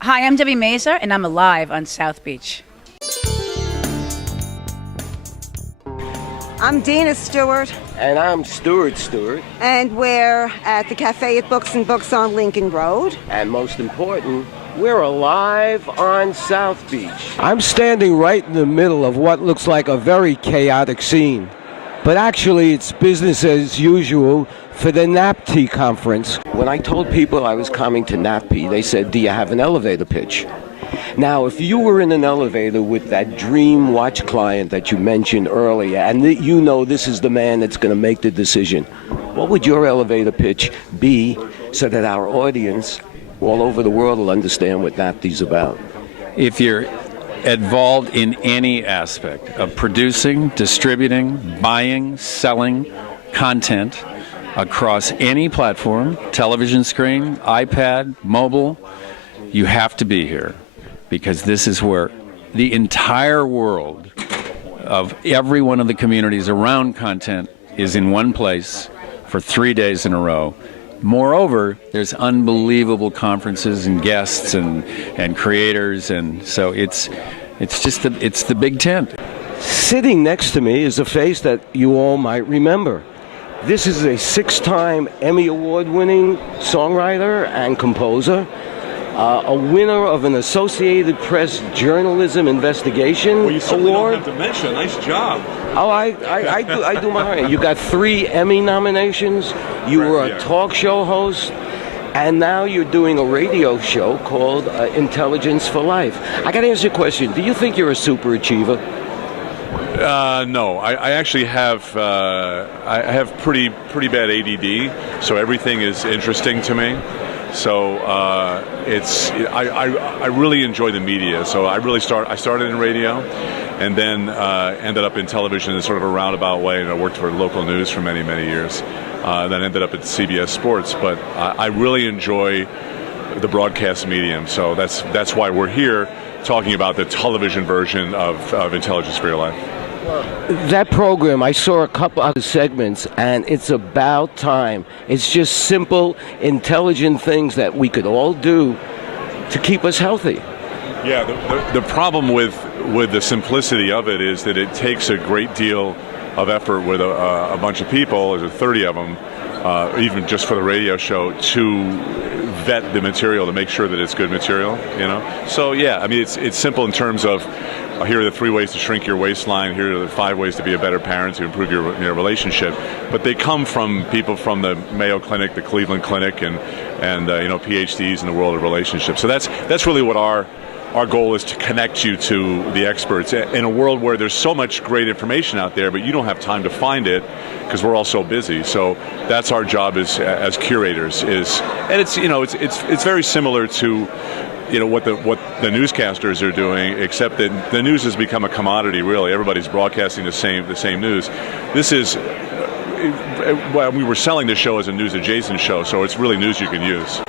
Hi, I'm Debi Mazar, and I'm alive on South Beach. I'm Dena Stewart. And I'm Stewart. And we're at the Cafe at Books and Books on Lincoln Road. And most important, we're alive on South Beach. I'm standing right in the middle of what looks like a very chaotic scene. But actually, it's business as usual for the NATPE Conference. When I told people I was coming to NATPE, they said, do you have an elevator pitch? Now, if you were in an elevator with that dream watch client that you mentioned earlier, and you know this is the man that's going to make the decision, what would your elevator pitch be so that our audience all over the world will understand what NATPE's about? If you're involved in any aspect of producing, distributing, buying, selling content across any platform, television screen, iPad, mobile, you have to be here, because this is where the entire world of every one of the communities around content is in one place for 3 days in a row. Moreover, there's unbelievable conferences and guests and creators, and so it's the big tent. Sitting next to me is a face that you all might remember. This is a 6-time Emmy Award-winning songwriter and composer, a winner of an Associated Press Journalism Investigation Well, you certainly Award. don't have to mention. Nice job. Oh, I do my heart. You got 3 Emmy nominations. You were a talk show host, and now you're doing a radio show called Intelligence for Life. I got to ask you a question. Do you think you're a super achiever? No, I actually have I have pretty bad ADD, so everything is interesting to me. So I really enjoy the media. So I started in radio, and then ended up in television in sort of a roundabout way, and I worked for local news for many years. Then ended up at CBS Sports, but I really enjoy the broadcast medium. So that's why we're here talking about the television version of Intelligence for Your Life. That program, I saw a couple of segments, and it's about time. It's just simple, intelligent things that we could all do to keep us healthy. Yeah, the problem with the simplicity of it is that it takes a great deal of effort with a bunch of people, there's 30 of them, even just for the radio show, to vet the material to make sure that it's good material, you know? So yeah, I mean, it's simple in terms of, here are the 3 ways to shrink your waistline, here are the 5 ways to be a better parent, to improve your relationship. But they come from people from the Mayo Clinic, the Cleveland Clinic, and PhDs in the world of relationships. So that's really what our goal is, to connect you to the experts in a world where there's so much great information out there, but you don't have time to find it because we're all so busy. So that's our job as curators and it's very similar to what the newscasters are doing, except that the news has become a commodity. Really, everybody's broadcasting the same news. This is, well, we were selling the show as a news adjacent show, so it's really news you can use.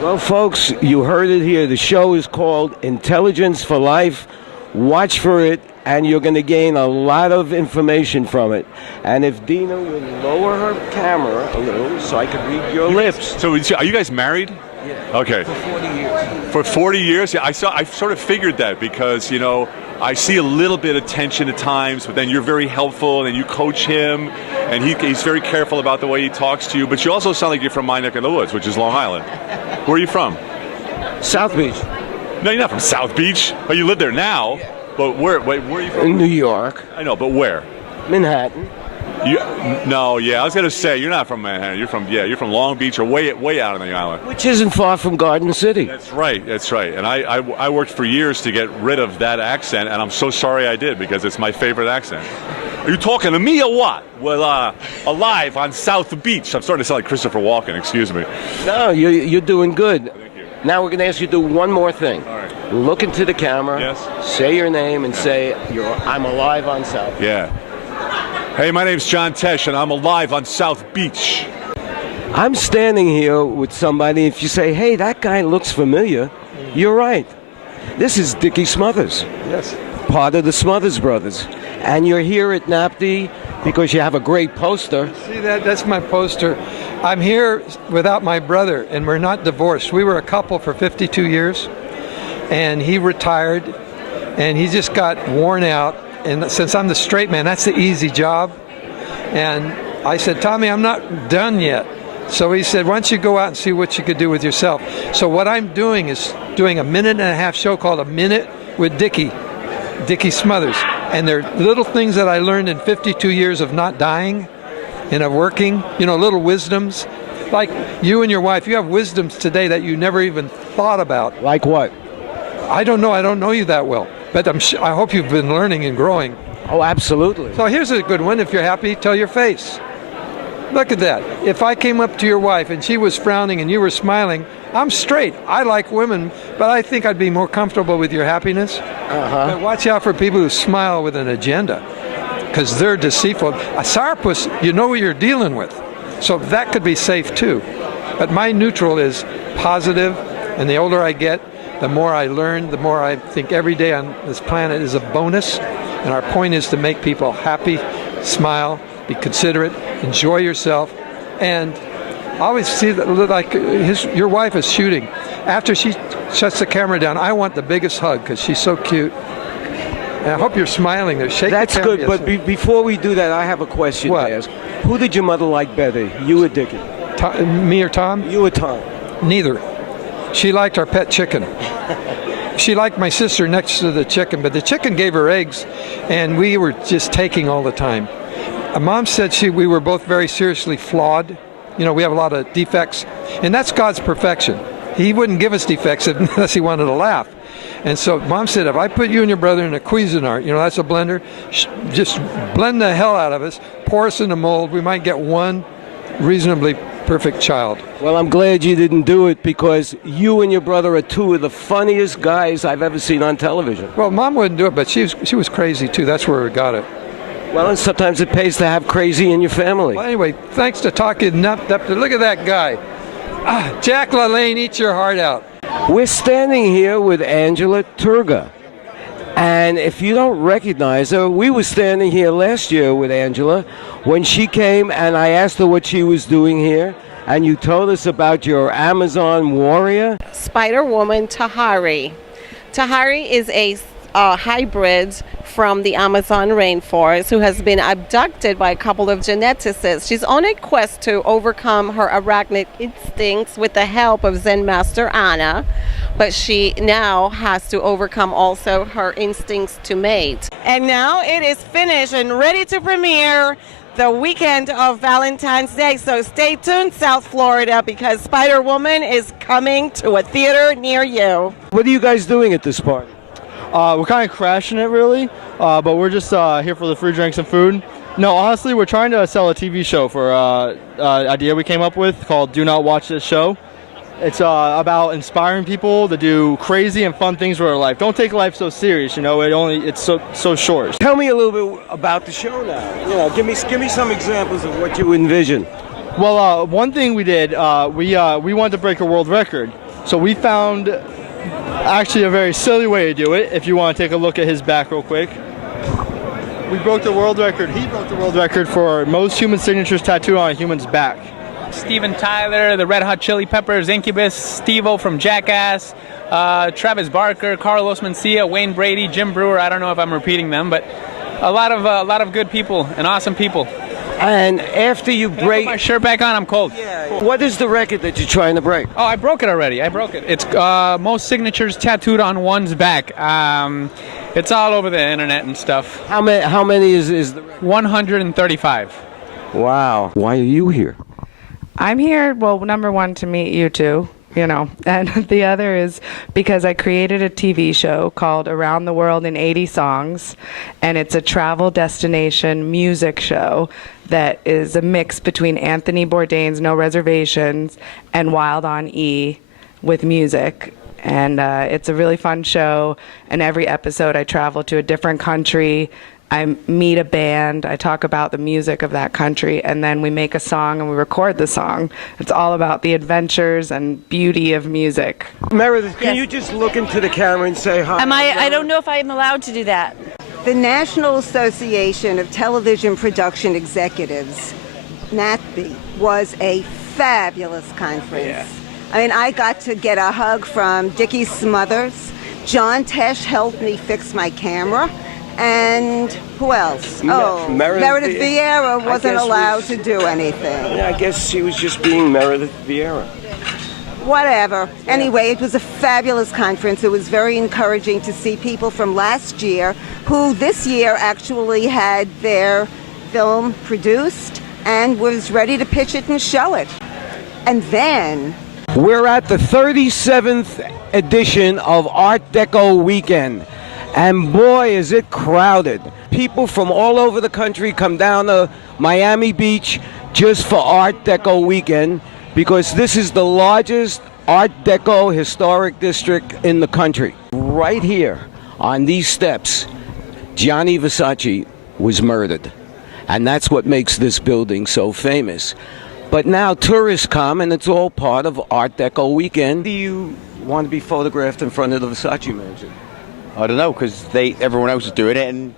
Well, folks, you heard it here. The show is called Intelligence for Life. Watch for it, and you're going to gain a lot of information from it. And if Dena would lower her camera a little so I could read your lips. So are you guys married? Yeah. Okay. For 40 years. For 40 years? Yeah, I sort of figured that because, I see a little bit of tension at times, but then you're very helpful and you coach him, and he's very careful about the way he talks to you. But you also sound like you're from my neck of the woods, which is Long Island. Where are you from? South Beach. No, you're not from South Beach. Oh, you live there now. Yeah. But where are you from? In New York. I know, but where? Manhattan. I was gonna say you're not from Manhattan. You're from Long Beach, or way out on the island. Which isn't far from Garden City. That's right. And I worked for years to get rid of that accent, and I'm so sorry I did, because it's my favorite accent. Are you talking to me or what? Well, alive on South Beach. I'm starting to sound like Christopher Walken. Excuse me. No, you're doing good. Thank you. Now we're going to ask you to do one more thing. All right. Look into the camera. Yes. Say your name and say, I'm alive on South. Yeah. Hey, my name's John Tesh, and I'm alive on South Beach. I'm standing here with somebody. If you say, hey, that guy looks familiar, you're right. This is Dickie Smothers. Yes. Part of the Smothers Brothers. And you're here at NATPE because you have a great poster. See that? That's my poster. I'm here without my brother, and we're not divorced. We were a couple for 52 years, and he retired, and he just got worn out. And since I'm the straight man, that's the easy job. And I said, Tommy, I'm not done yet. So he said, why don't you go out and see what you could do with yourself? So what I'm doing is doing a 1.5-minute show called A Minute with Dickie Smothers. And they're little things that I learned in 52 years of not dying and of working, little wisdoms. Like you and your wife, you have wisdoms today that you never even thought about. Like what? I don't know. I don't know you that well. But I hope you've been learning and growing. Oh, absolutely. So here's a good one. If you're happy, tell your face. Look at that. If I came up to your wife and she was frowning and you were smiling, I'm straight. I like women, but I think I'd be more comfortable with your happiness. But watch out for people who smile with an agenda, because they're deceitful. A sourpuss, you know what you're dealing with. So that could be safe too. But my neutral is positive, and the older I get, the more I learn, the more I think every day on this planet is a bonus. And our point is to make people happy, smile, be considerate, enjoy yourself. And I always see that, like your wife is shooting. After she shuts the camera down, I want the biggest hug because she's so cute. And I hope you're smiling there. Shake That's the camera. good, but before we do that, I have a question What? to ask. Who did your mother like better, you or Dickie? Me or Tom? You or Tom? Neither. She liked our pet chicken. She liked my sister next to the chicken, but the chicken gave her eggs, and we were just taking all the time. Mom said we were both very seriously flawed. We have a lot of defects, and that's God's perfection. He wouldn't give us defects unless he wanted to laugh. And so Mom said, if I put you and your brother in a Cuisinart, that's a blender, just blend the hell out of us, pour us in a mold, we might get one reasonably perfect child. Well, I'm glad you didn't do it, because you and your brother are two of the funniest guys I've ever seen on television. Well, Mom wouldn't do it, but she was crazy too. That's where we got it. Well, and sometimes it pays to have crazy in your family. Well, anyway, thanks to talking up. Look at that guy. Jack LaLanne, eat your heart out. We're standing here with Angela Turga. And if you don't recognize her, we were standing here last year with Angela when she came, and I asked her what she was doing here. And you told us about your Amazon warrior. Spider woman Tahari. Tahari is a hybrid from the Amazon rainforest who has been abducted by a couple of geneticists. She's on a quest to overcome her arachnid instincts with the help of Zen Master Anna, but she now has to overcome also her instincts to mate. And now it is finished and ready to premiere the weekend of Valentine's Day. So stay tuned, South Florida, because Spider Woman is coming to a theater near you. What are you guys doing at this party? We're kind of crashing it, really, but we're just here for the free drinks and food. No, honestly, we're trying to sell a TV show for an idea we came up with called Do Not Watch This Show. It's about inspiring people to do crazy and fun things with their life. Don't take life so serious, it's so short. Tell me a little bit about the show now. Give me some examples of what you envision. Well, one thing we did, we wanted to break a world record. So we found actually a very silly way to do it. If you want to take a look at his back real quick. We broke the world record. He broke the world record for most human signatures tattooed on a human's back. Steven Tyler, the Red Hot Chili Peppers, Incubus, Steve-O from Jackass, Travis Barker, Carlos Mencia, Wayne Brady, Jim Brewer. I don't know if I'm repeating them, but a lot of good people and awesome people. And after you break... Put my shirt back on, I'm cold. Yeah. What is the record that you're trying to break? Oh, I broke it already. It's most signatures tattooed on one's back. It's all over the internet and stuff. How many is the record? 135. Wow. Why are you here? I'm here, well, number one, to meet you two, and the other is because I created a TV show called Around the World in 80 Songs, and it's a travel destination music show that is a mix between Anthony Bourdain's No Reservations and Wild on E with music. And it's a really fun show, and every episode I travel to a different country. I meet a band, I talk about the music of that country, and then we make a song and we record the song. It's all about the adventures and beauty of music. Meredith, can you just look into the camera and say hi? I don't know if I'm allowed to do that. The National Association of Television Production Executives, NATPE, was a fabulous conference. Yeah. I mean, I got to get a hug from Dickie Smothers, John Tesh helped me fix my camera. And who else? Meredith Viera wasn't allowed to do anything. Yeah, I guess she was just being Meredith Viera. Whatever. Anyway, it was a fabulous conference. It was very encouraging to see people from last year who this year actually had their film produced and was ready to pitch it and show it. And then we're at the 37th edition of Art Deco Weekend. And boy, is it crowded. People from all over the country come down to Miami Beach just for Art Deco Weekend because this is the largest Art Deco historic district in the country. Right here on these steps, Gianni Versace was murdered. And that's what makes this building so famous. But now tourists come and it's all part of Art Deco Weekend. Do you want to be photographed in front of the Versace Mansion? I don't know, because everyone else is doing it, and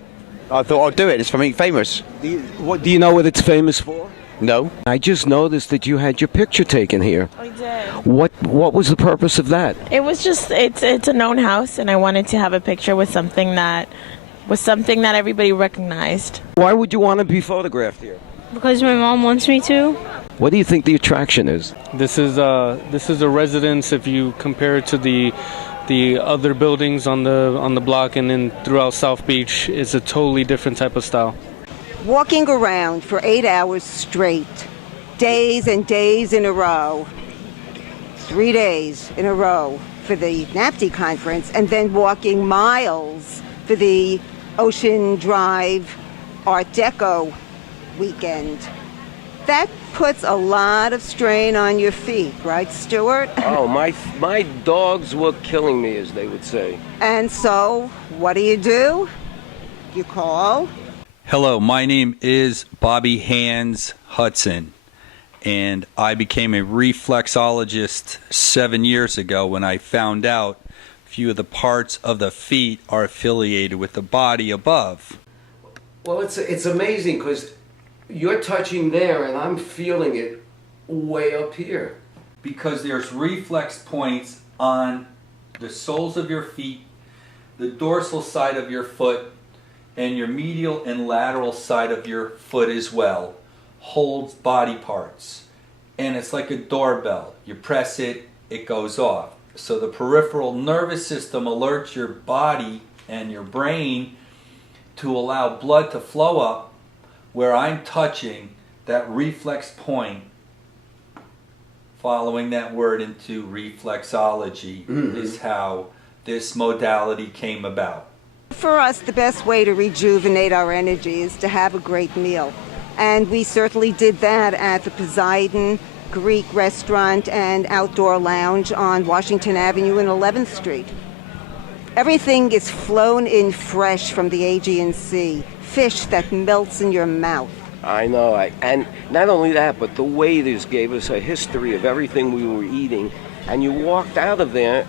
I thought I'd do it. It's something famous. Do you know what it's famous for? No. I just noticed that you had your picture taken here. I did. What was the purpose of that? It was just, it's a known house, and I wanted to have a picture with something that everybody recognized. Why would you want to be photographed here? Because my mom wants me to. What do you think the attraction is? This is a residence. If you compare it to the other buildings on the block and then throughout South Beach, it's a totally different type of style. walking around for 8 hours straight, days and days in a row, 3 days in a row for the NATPE Conference, and then walking miles for the Ocean Drive Art Deco Weekend. That puts a lot of strain on your feet, right, Stewart? Oh, my dogs were killing me, as they would say. And so, what do? You call? Hello, my name is Bobby Hands Hudson, and I became a reflexologist 7 years ago when I found out a few of the parts of the feet are affiliated with the body above. Well, it's amazing because you're touching there and I'm feeling it way up here. Because there's reflex points on the soles of your feet, the dorsal side of your foot, and your medial and lateral side of your foot as well, holds body parts. And it's like a doorbell. You press it, it goes off. So the peripheral nervous system alerts your body and your brain to allow blood to flow up where I'm touching that reflex point, following that word into reflexology is how this modality came about. For us, the best way to rejuvenate our energy is to have a great meal. And we certainly did that at the Poseidon Greek Restaurant and Outdoor Lounge on Washington Avenue and 11th Street. Everything is flown in fresh from the Aegean Sea. Fish that melts in your mouth. I know, and not only that, but the waiters gave us a history of everything we were eating, and you walked out of there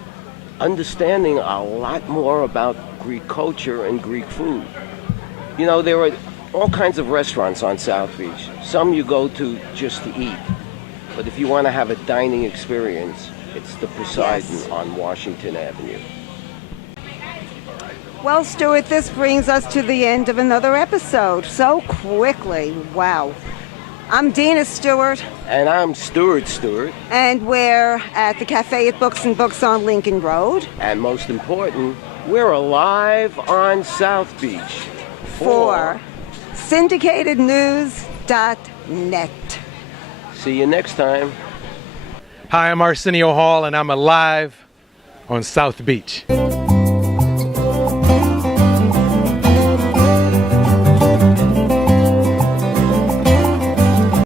understanding a lot more about Greek culture and Greek food. You know, there are all kinds of restaurants on South Beach. Some you go to just to eat, but if you want to have a dining experience, it's the Poseidon on Washington Avenue. Well, Stewart, this brings us to the end of another episode. So quickly. Wow. I'm Dena Stewart. And I'm Stewart. And we're at the Cafe at Books and Books on Lincoln Road. And most important, we're alive on South Beach. For syndicatednews.net. See you next time. Hi, I'm Arsenio Hall, and I'm alive on South Beach.